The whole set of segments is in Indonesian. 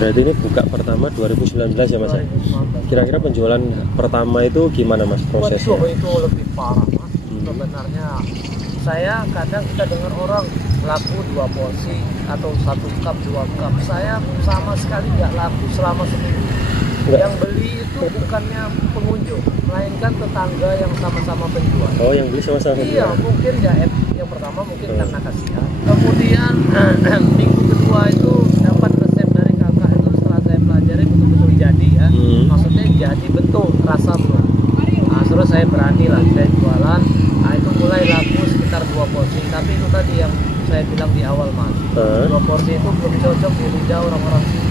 Berarti ini buka pertama 2019 ya Mas? 2019. Kira-kira penjualan pertama itu gimana Mas prosesnya? Waduh, itu lebih parah Mas. Sebenarnya saya kadang kita dengar orang laku 2 porsi atau 1 cup 2 cup. Saya sama sekali nggak laku selama seminggu. Yang beli itu bukannya pengunjung, melainkan tetangga yang sama-sama penjual. Oh, yang beli sama-sama. Iya, mungkin ya yang pertama mungkin karena kasihan. Kemudian minggu kedua itu dapat resep dari kakak itu setelah saya pelajari betul-betul jadi ya. Maksudnya jadi bentuk rasa belum. Nah, terus saya berani lah saya jualan. Nah, itu mulai laku sekitar 2 porsi. Tapi itu tadi yang saya bilang di awal Mas. 2 porsi itu belum cocok di lidah orang-orang sini.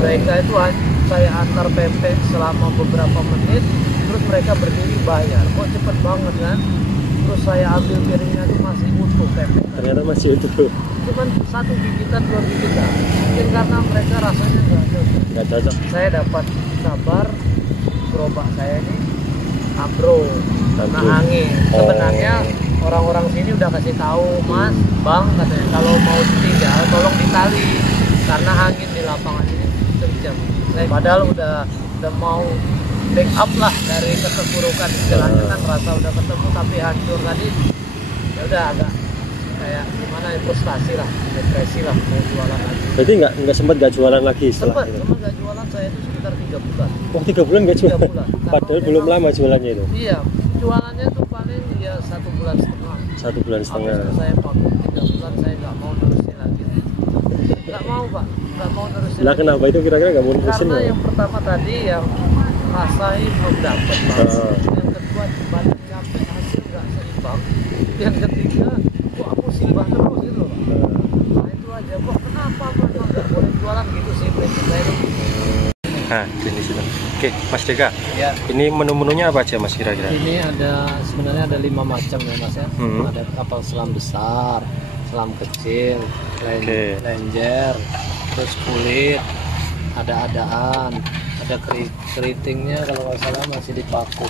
Mereka itu saya antar pempek selama beberapa menit, terus mereka berdiri bayar. Kok cepet banget kan? Terus saya ambil piringnya itu masih utuh pempek. Ternyata masih utuh. Cuman 1 gigitan 2 gigitan. Mungkin karena mereka rasanya nggak cocok. Saya dapat kabar gerobak saya ini ambruk karena angin. Sebenarnya orang-orang sini udah kasih tahu Mas, Bang katanya kalau mau ditinggal tolong ditali karena angin di lapangan ini kencang. Padahal udah mau backup lah dari keterpurukan istilahnya kan, rasa udah ketemu tapi hancur tadi. Ya udah agak kayak gimana ya, frustasi lah, depresi lah, mau jualan lagi. Berarti nggak sempat nggak jualan lagi setelah itu? Sempat nggak jualan saya itu sekitar 3 bulan. Oh, 3 bulan nggak jualan? 3 bulan. Padahal belum lama jualannya itu? Iya, jualannya tuh paling ya 1 bulan setengah. 1 bulan setengah. Habis itu saya vakum 3 bulan, saya nggak mau nerusin lagi. Nggak mau Pak, nggak mau nerusin. Lah kenapa itu kira-kira nggak mau nerusin? Karena yang pertama tadi yang rasanya belum dapet Mas. Yang kedua banyak capek, hasil nggak seimbang. Yang ketiga kok aku simbang terus gitu loh. Nah itu aja kok kenapa Pak nggak boleh jualan gitu sih prinsip saya itu. Nah, ini sudah. Oke, Mas Deka. Ya. Ini menu-menunya apa aja Mas kira-kira? Ini sebenarnya ada 5 macam ya Mas ya. Ada kapal selam besar, selam kecil, lenjer, terus kulit, ada adaan, ada keritingnya kalau nggak salah masih dipaku.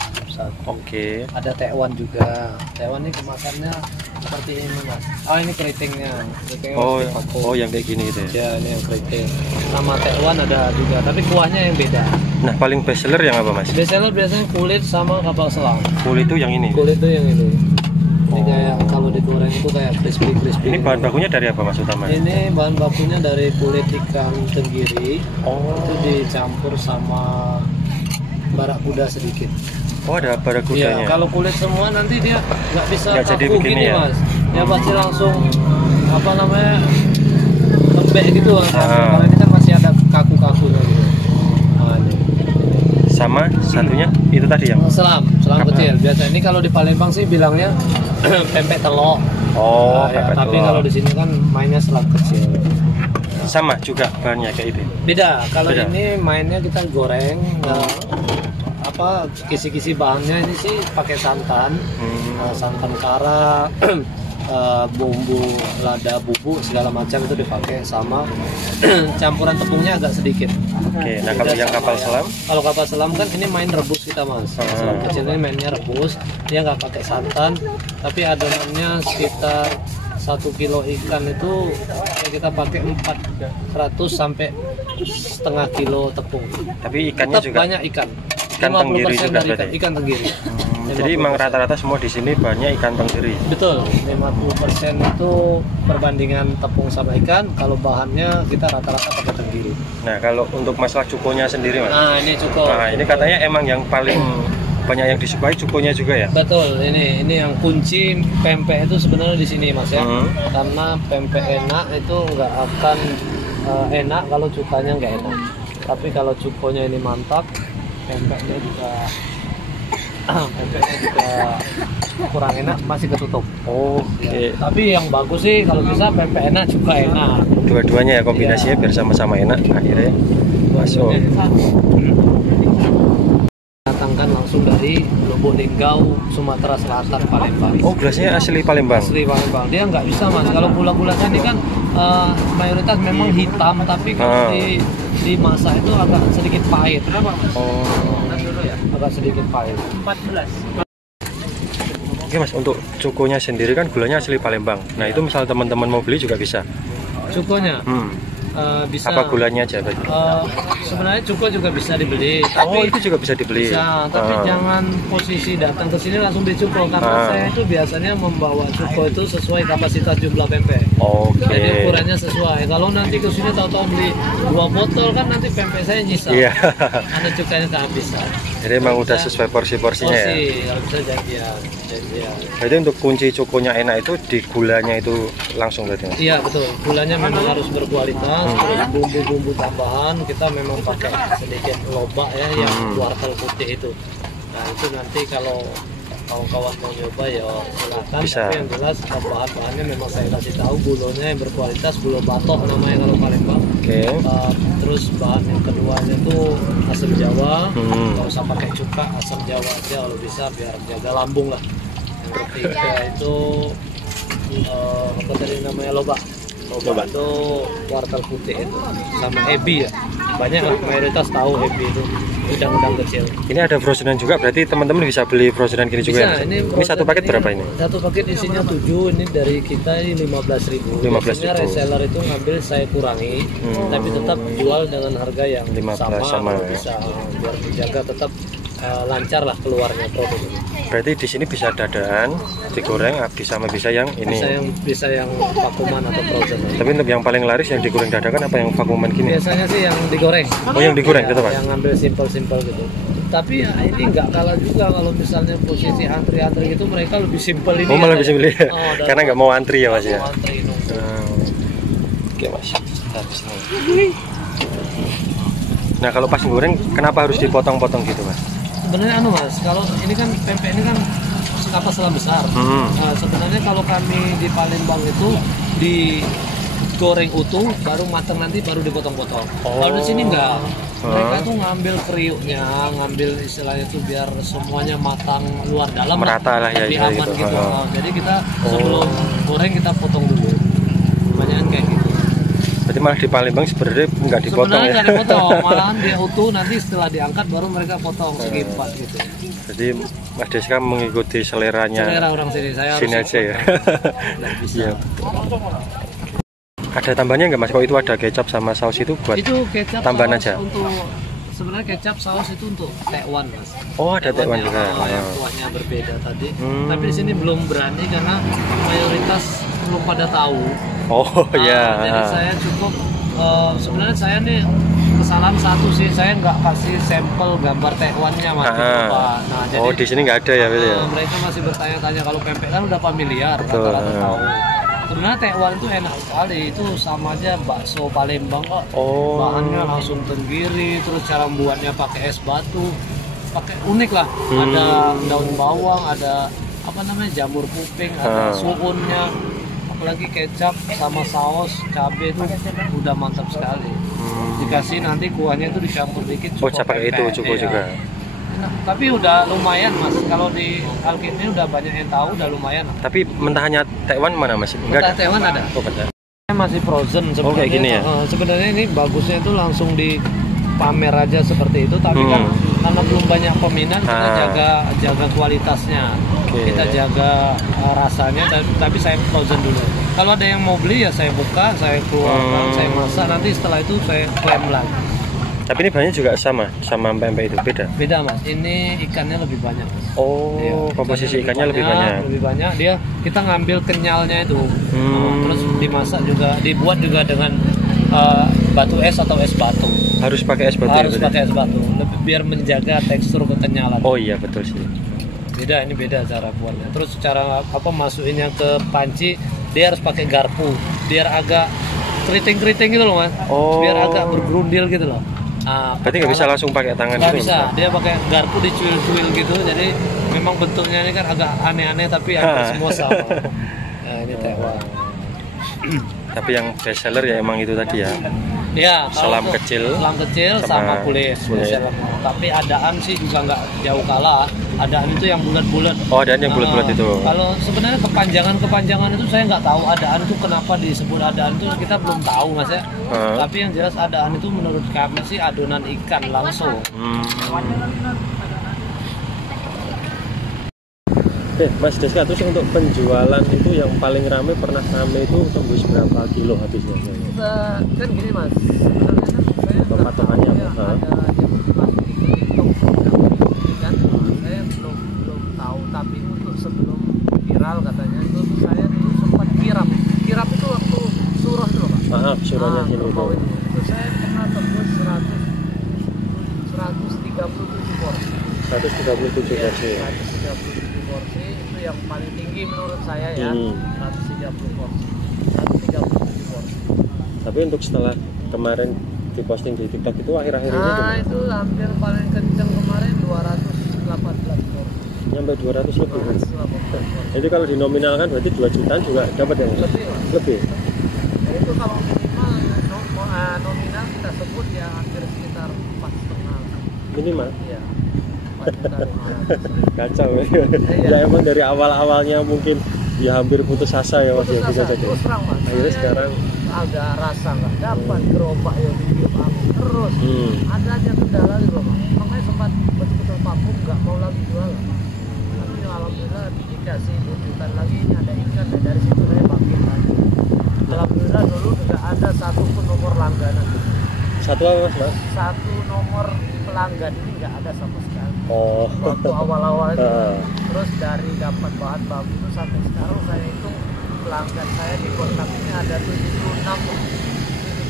Oke. Ada tekwan juga. Tekwan ini kemasannya seperti ini Mas. Oh ini keritingnya. Oh yang kayak gini gitu ya? Ya ini yang keriting. Sama tekwan ada juga, tapi kuahnya yang beda. Nah paling best seller yang apa Mas? Best seller biasanya kulit sama kapal selam. Kulit itu yang ini? Kulit itu yang ini. Ini kayak kalau digoreng itu kayak crispy. Ini bahan bakunya dari apa Mas utamanya? Ini bahan bakunya dari kulit ikan tenggiri. Itu dicampur sama barakuda sedikit. Oh ada barakudanya? Iya, kalau kulit semua nanti dia nggak bisa jadi kaku begini gini ya? Mas. Dia pasti langsung apa namanya lembek gitu. Kalau ini kan masih ada kaku-kakunya gitu. Nah, ini. Sama satunya itu tadi yang? Selam kecil. Biasa ini kalau di Palembang sih bilangnya pempek telok. Pempek tapi telok. kalau di sini kan mainnya selam kecil. Sama juga bahannya kayak itu? Beda. Kalau ini mainnya kita goreng. Kisi-kisi bahannya ini sih pakai santan, santan kara, bumbu lada, bubuk segala macam itu dipakai sama campuran tepungnya agak sedikit. Oke. Nah kalau yang kapal selam? Kalau kapal selam kan ini main rebus kita Mas. Selam kecil ini mainnya rebus, dia nggak pakai santan, tapi adonannya sekitar 1 kilo ikan itu ya kita pakai 400 sampai setengah kilo tepung. Tapi ikannya juga banyak ikan. Ikan tenggiri juga berarti? Ikan tenggiri. Jadi memang rata-rata semua di sini bahannya ikan tenggiri? Betul, 50% itu perbandingan tepung sama ikan. Kalau bahannya kita rata-rata pakai tenggiri. Nah kalau untuk masalah cukonya sendiri Mas? Nah ini cuko. Nah ini katanya emang yang paling banyak yang disukai cukonya juga ya? Betul, ini yang kunci pempek itu sebenarnya di sini Mas ya. Karena pempek enak itu nggak akan enak kalau cukanya nggak enak. Tapi kalau cukonya ini mantap, pempeknya juga kurang enak, masih ketutup. Oke. Tapi yang bagus sih kalau bisa pempek enak juga enak. Dua-duanya ya kombinasinya biar sama-sama enak akhirnya masuk. Datangkan langsung dari Lubuk Linggau, Sumatera Selatan, Palembang. Oh gelasnya asli Palembang? Asli Palembang. Dia nggak bisa Mas. Kalau gula-gula ini kan mayoritas memang hitam, tapi kalau dimasak itu agak sedikit pahit. Kenapa Mas? Agak sedikit pahit. 14. Oke Mas, untuk cukonya sendiri kan gulanya asli Palembang. Nah itu misal teman-teman mau beli juga bisa? Cukonya? Bisa. Apa gulanya aja? Sebenarnya cuko juga bisa dibeli. Oh, itu juga bisa dibeli. Bisa, tapi jangan posisi datang ke sini langsung dicuko, karena saya itu biasanya membawa cuko itu sesuai kapasitas jumlah pempek. Oke. Jadi ukurannya sesuai. Kalau nanti ke sini tahu-tahu beli 2 botol kan nanti pempek saya nyisa. Iya. Karena cukanya kehabisan. Jadi emang udah sesuai porsi-porsinya ya. Kalau bisa janjian. Jadi untuk kunci cukonya enak itu di gulanya itu langsung berarti. Iya betul. Gulanya memang harus berkualitas. Terus bumbu-bumbu tambahan kita memang pakai sedikit lobak ya, yang wortel putih itu. Nah itu nanti kalau kawan-kawan mau nyoba ya silakan. Bisa. Tapi yang jelas bahan-bahannya memang saya kasih tahu, gulanya yang berkualitas, gula batok namanya kalau Palembang. Oke. Terus bahan yang keduanya itu asam jawa. Nggak usah pakai cuka, asam jawa aja kalau bisa biar jaga lambung lah. Yang ketiga itu apa tadi namanya lobak. Lobak itu wortel putih itu sama ebi ya. Banyak lah mayoritas tahu ebi itu udang-udang kecil. Ini ada frozenan juga, berarti teman-teman bisa beli frozenan gini juga Bisa, ya? ini Satu paket berapa ini? Satu paket isinya 7, ini dari kita ini 15.000. 15.000. Biasanya reseller itu ngambil saya kurangi, tapi tetap jual dengan harga yang 15 sama kalau ya. bisa biar menjaga tetap lancar lah keluarnya produk ini. Berarti di sini bisa dadaan, digoreng, bisa sama bisa yang ini. Bisa yang vakuman atau frozen. Tapi untuk yang paling laris yang digoreng dadakan apa yang vakuman gini? Biasanya sih yang digoreng. Oh, yang digoreng Ya, gitu, Pak? yang ngambil simpel-simpel gitu. Tapi ya, ini nggak kalah juga kalau misalnya posisi antri-antri gitu, mereka lebih simpel ini. Oh, malah bisa beli. dan Karena nggak mau antri ya, Mas ya. mau antri nunggu. Oke, Mas. Habis nih. Nah, kalau pas goreng kenapa harus dipotong-potong gitu, Mas? Sebenarnya Mas, kalau ini kan pempek ini kan kapasitas besar. Nah, sebenarnya kalau kami di Palembang itu digoreng utuh, baru matang nanti baru dipotong-potong. Kalau di sini enggak. Mereka tuh ngambil kriuknya, ngambil istilahnya itu biar semuanya matang luar dalam. Merata lah ya, lebih ya aman gitu. gitu. Jadi kita sebelum goreng kita potong dulu. Kebanyakan kayak gitu. Berarti malah di Palembang sebenarnya nggak dipotong Sebenarnya ya? nggak dipotong, malahan dia utuh, nanti setelah diangkat baru mereka potong segi 4 gitu. Jadi Mas Deska mengikuti seleranya. Selera orang sini, saya Sini harus aja ya. Nggak bisa. Iya. Ada tambahannya nggak Mas? Kalau itu ada kecap sama saus itu buat Itu kecap tambahan saus aja? untuk sebenarnya kecap saus itu untuk Taiwan Mas. Oh, ada Taiwan juga. Yang kuahnya berbeda tadi. Tapi di sini belum berani karena mayoritas belum pada tahu. Oh ya. Jadi saya cukup sebenarnya saya nih kesalahan satu sih, saya nggak kasih sampel gambar Taiwannya Mas. Nah, jadi di sini nggak ada ya, Bel ya? mereka masih bertanya-tanya, kalau pempek kan udah familiar, Betul. rata-rata tahu. Sebenarnya Taiwan itu enak sekali, itu sama aja bakso Palembang kok. Oh. Bahannya langsung tenggiri, terus cara membuatnya pakai es batu, pakai unik lah. Ada daun bawang, ada apa namanya jamur kuping, ada suunnya, apalagi kecap sama saus cabai itu udah mantap sekali. Dikasih nanti kuahnya itu dicampur dikit. Oh, pakai itu cukup juga. Nah, tapi udah lumayan Mas, kalau di Alkit ini udah banyak yang tahu, udah lumayan. Tapi mentahannya Taiwan mana Mas? Enggak ada. Taiwan ada. Oh, ada. Masih frozen sebenarnya. Oh, kayak gini ya? Sebenarnya ini bagusnya itu langsung dipamer aja seperti itu, tapi kan karena belum banyak peminat, kita jaga kualitasnya. Kita jaga rasanya, tapi saya frozen dulu. Kalau ada yang mau beli ya saya buka, saya keluarkan, saya masak, nanti setelah itu saya klaim lagi. Tapi ini bahannya juga sama pempek itu, beda? Beda Mas, ini ikannya lebih banyak Mas. Oh, ya, komposisi ikannya lebih banyak. Lebih banyak, kita ngambil kenyalnya itu. Terus dimasak juga, dibuat juga dengan batu es atau es batu. Harus pakai es batu. Harus pakai es batu, biar menjaga tekstur kekenyalan. Oh iya, betul sih. Ini beda cara buatnya. Terus cara masukinnya ke panci, dia harus pakai garpu, biar agak keriting-keriting gitu loh Mas. Biar agak bergerundil gitu loh. Berarti nggak bisa langsung pakai tangan? Nggak bisa, dia pakai garpu dicuil-cuil gitu, jadi memang bentuknya ini kan agak aneh-aneh tapi hampir semua sama. Nah ini Taiwan. Tapi yang best seller ya emang itu tadi ya? Ya, selam kecil sama kulit. Tapi adaan sih juga nggak jauh kalah. Adaan itu yang bulat-bulat. Oh, adaan yang bulat-bulat itu. Kalau sebenarnya kepanjangan itu saya nggak tahu adaan itu kenapa disebut adaan itu, kita belum tahu Mas ya. Tapi yang jelas adaan itu menurut kami sih adonan ikan langsung. Oke, Mas Deska, terus untuk penjualan itu yang paling rame pernah rame itu tembus berapa kilo habisnya? Kan gini mas, sebenarnya kan saya nggak Patokannya tahu ya, apa? ada yang lagi di TikTok kan, saya belum tahu. Tapi untuk sebelum viral katanya itu saya dulu sempat kirap itu waktu surah itu loh pak. Maaf, suruhnya sini kerbau itu. itu saya pernah tembus 137 porsi. 137 Iya, porsi. 137 porsi itu yang paling tinggi menurut saya ya. 130 porsi, 137 porsi. Tapi untuk setelah kemarin diposting di TikTok itu akhir-akhir ini Nah gimana? itu hampir paling kenceng kemarin 218 porsi. Nyampe 200 lebih. 218 porsi. Jadi kalau dinominalkan berarti 2 jutaan juga dapat ya? Mas? Lebih mas. Lebih. Jadi itu kalau minimal nominal kita sebut ya hampir sekitar 4,5. Minimal. Iya. 4.500.000. Kacau ya. Iya. Ya emang dari awal-awalnya mungkin ya hampir putus asa ya Mas Putus ya, bisa asa, jadi. terus terang mas. Akhirnya Saya sekarang agak rasa nggak dapat gerobak yang ditiup angin terus. Ada aja kendala gitu mas. Makanya sempat betul-betul vakum nggak mau lagi jualan. Tapi alhamdulillah dikasih wujudkan lagi ini ada ikan dan dari situ saya bangkit lagi. Alhamdulillah dulu tidak ada satupun nomor langganan. satu apa Mas? Satu nomor pelanggan ini nggak ada sama sekali. Oh. Waktu awal-awal itu. Ah. Terus dari dapat bahan baku itu sampai sekarang saya hitung pelanggan saya di kontak ini ada 76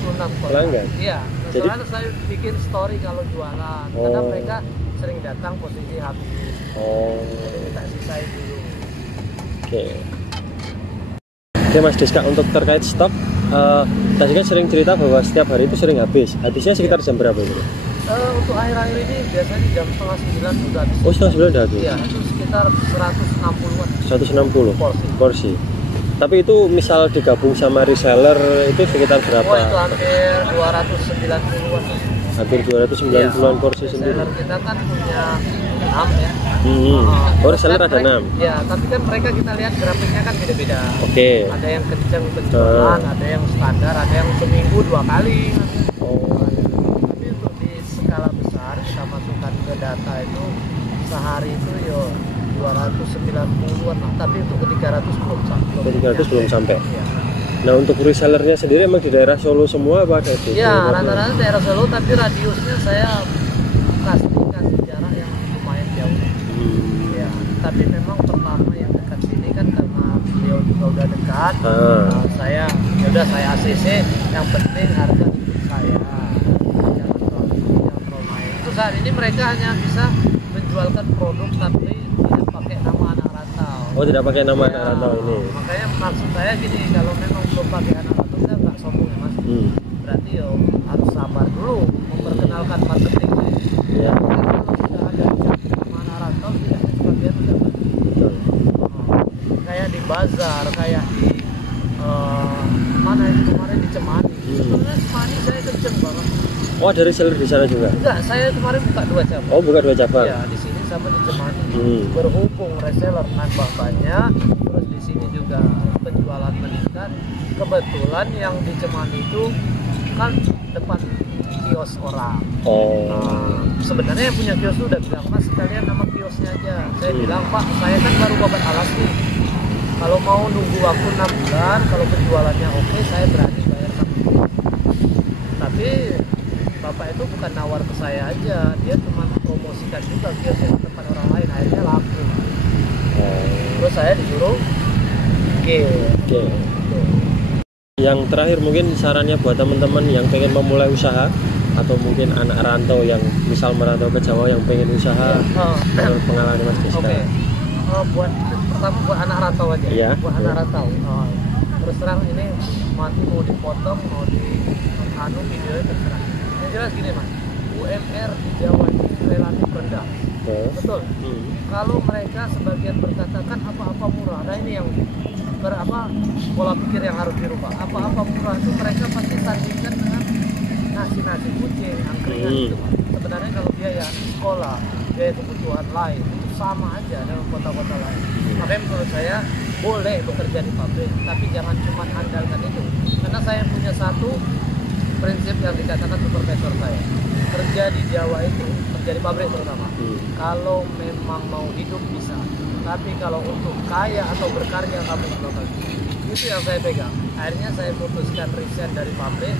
kontak. Pelanggan? Iya. Jadi- Soalnya saya bikin story kalau jualan. Karena mereka sering datang posisi habis. Oh. Jadi minta sisain dulu. Oke. Oke Mas Deska, untuk terkait stok, tadi kan sering cerita bahwa setiap hari itu sering habis. Habisnya sekitar jam berapa itu? Untuk akhir-akhir ini biasanya jam 8:30 sudah habis. Oh, setengah 9 udah habis. Iya, itu sekitar 160-an 160 porsi. porsi. Tapi itu misal digabung sama reseller itu sekitar berapa? Oh, itu hampir 290-an. Hampir 290-an porsi sendiri. Reseller kita kan punya 6 ya. Oh, reseller ada 6. Ya, tapi kan mereka kita lihat grafiknya kan beda-beda. Oke. Ada yang kenceng penjualan, ada yang standar, ada yang seminggu 2 kali. Oh. Tapi untuk di skala besar kita masukkan ke data itu sehari itu yo 290-an, tapi untuk ke 300 belum sampai. Ke 300 belum sampai. Iya. Nah, untuk resellernya sendiri emang di daerah Solo semua apa ada di? Iya, rata-rata daerah Solo, tapi radiusnya saya kasih jarak yang lumayan jauh. Ya, tapi memang pertama yang dekat sini kan karena beliau juga udah dekat. Saya ya udah saya ACC, yang penting harga ikut saya. Jangan terlalu main. Itu saat ini mereka hanya bisa menjualkan produk tapi tidak pakai nama anak rantau. Oh, tidak pakai nama Ya, anak rantau ini. Makanya maksud saya gini, kalau memang belum pakai anak rantau saya nggak sombong ya mas. Berarti yo harus sabar dulu memperkenalkan marketingnya. Ya. Kalau sudah ada nama anak rantau tidak sebagian udah Betul. kayak di bazar, kayak di mana itu kemarin di Cemani. Sebenarnya Cemani saya kenceng banget. Oh, ada reseller di sana juga? Enggak, saya kemarin buka 2 cabang. Oh, buka 2 cabang. Ya, di sini sama di Cemani. Berhubung Reseller nambah banyak, terus di sini juga penjualan meningkat. Kebetulan yang di Cemani itu kan depan kios orang. Oh. Sebenarnya yang punya kios itu udah bilang, Mas sekalian nama kiosnya aja. Saya bilang, Pak, saya kan baru babat alas nih. Kalau mau nunggu waktu 6 bulan, kalau penjualannya oke, saya berani bayar 6 bulan. Tapi Bapak itu bukan nawar ke saya aja, dia cuma promosikan juga kios yang depan orang lain, akhirnya laku. Terus saya disuruh oke. Yang terakhir mungkin sarannya buat teman-teman yang pengen memulai usaha atau mungkin anak rantau yang misal merantau ke Jawa yang pengen usaha, pengalaman Mas Deska. Oke. Pertama buat anak rantau aja. Iya. Buat anak rantau. Terus terang ini mati mau dipotong, mau di videonya terserah. Yang jelas gini mas, UMR di Jawa itu relatif rendah. Betul. Kalau mereka sebagian berkatakan apa-apa murah, nah ini yang pola pikir yang harus dirubah. Apa-apa murah itu mereka pasti sandingkan dengan nasi kucing, angkringan gitu mas. Sebenarnya kalau biaya sekolah, biaya kebutuhan lain itu sama aja dengan kota-kota lain. Makanya menurut saya boleh bekerja di pabrik, tapi jangan cuma andalkan itu. Karena saya punya satu prinsip yang dikatakan profesor saya, kerja di Jawa itu, kerja di pabrik terutama, kalau memang mau hidup bisa, Tapi kalau untuk kaya atau berkarya kamu nggak bakal. Itu yang saya pegang. Akhirnya saya putuskan resign dari pabrik.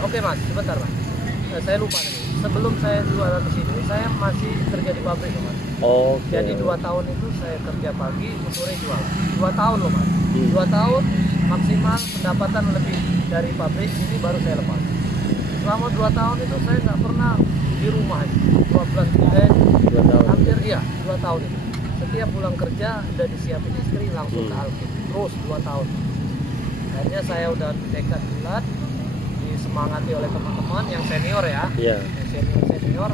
Oke mas, sebentar mas. Saya lupa nih. Sebelum saya jualan di sini, saya masih kerja di pabrik loh mas. Jadi 2 tahun itu saya kerja pagi, sore jualan. 2 tahun loh mas. 2 tahun maksimal pendapatan lebih dari pabrik ini baru saya lepas. Selama 2 tahun itu saya nggak pernah di rumah. 12 bulan, 2 tahun. hampir 2 tahun itu. Setiap pulang kerja udah disiapin istri langsung ke Alkit. Terus 2 tahun. Akhirnya saya udah tekad bulat, disemangati oleh teman-teman yang senior ya. Iya. Senior,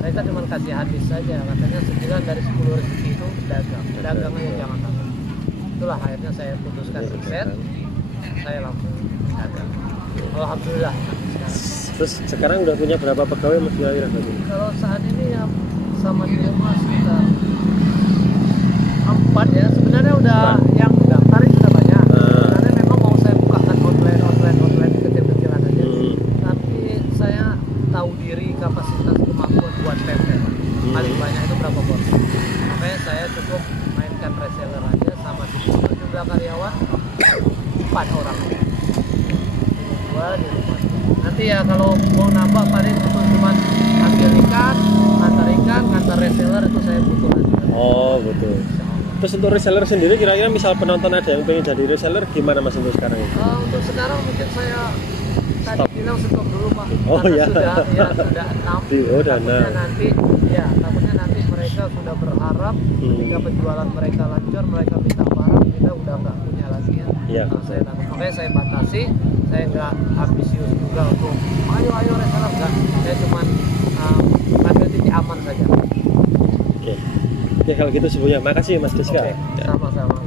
mereka cuma kasih hadis saja, katanya 9 dari 10 rezeki itu dagang. Dagangnya jangan takut. Itulah akhirnya saya putuskan resign, saya langsung dagang. Alhamdulillah. Terus sekarang udah punya berapa pegawai mas kira-kira? Kalau saat ini ya sama di rumah sekitar 4 ya. Sebenarnya udah yang daftarin sudah banyak. Sebenarnya memang mau saya bukakan outlet kecil-kecilan aja. Tapi saya tahu diri kapasitas kemampuan buat pempek. Paling banyak itu berapa porsi. Makanya saya cukup mainkan reseller aja sama jumlah karyawan 4 orang. 2 di rumah. Nanti ya kalau mau nambah paling untuk cuma ambil ikan, ngantar reseller itu saya butuh. Betul. Terus untuk reseller sendiri kira-kira misal penonton ada yang pengen jadi reseller gimana mas untuk sekarang ini? Untuk sekarang mungkin saya tadi bilang stop dulu pak. Iya. Sudah 6. Takutnya nanti mereka sudah berharap ketika penjualan mereka lancar, mereka minta barang, kita udah nggak punya lagi ya. Iya. Saya takut. Makanya saya batasi, saya nggak ambisius juga untuk ayo reseller nggak. Saya cuma ambil titik aman saja. Oke, kalau gitu semuanya makasih mas Diska. Sama-sama.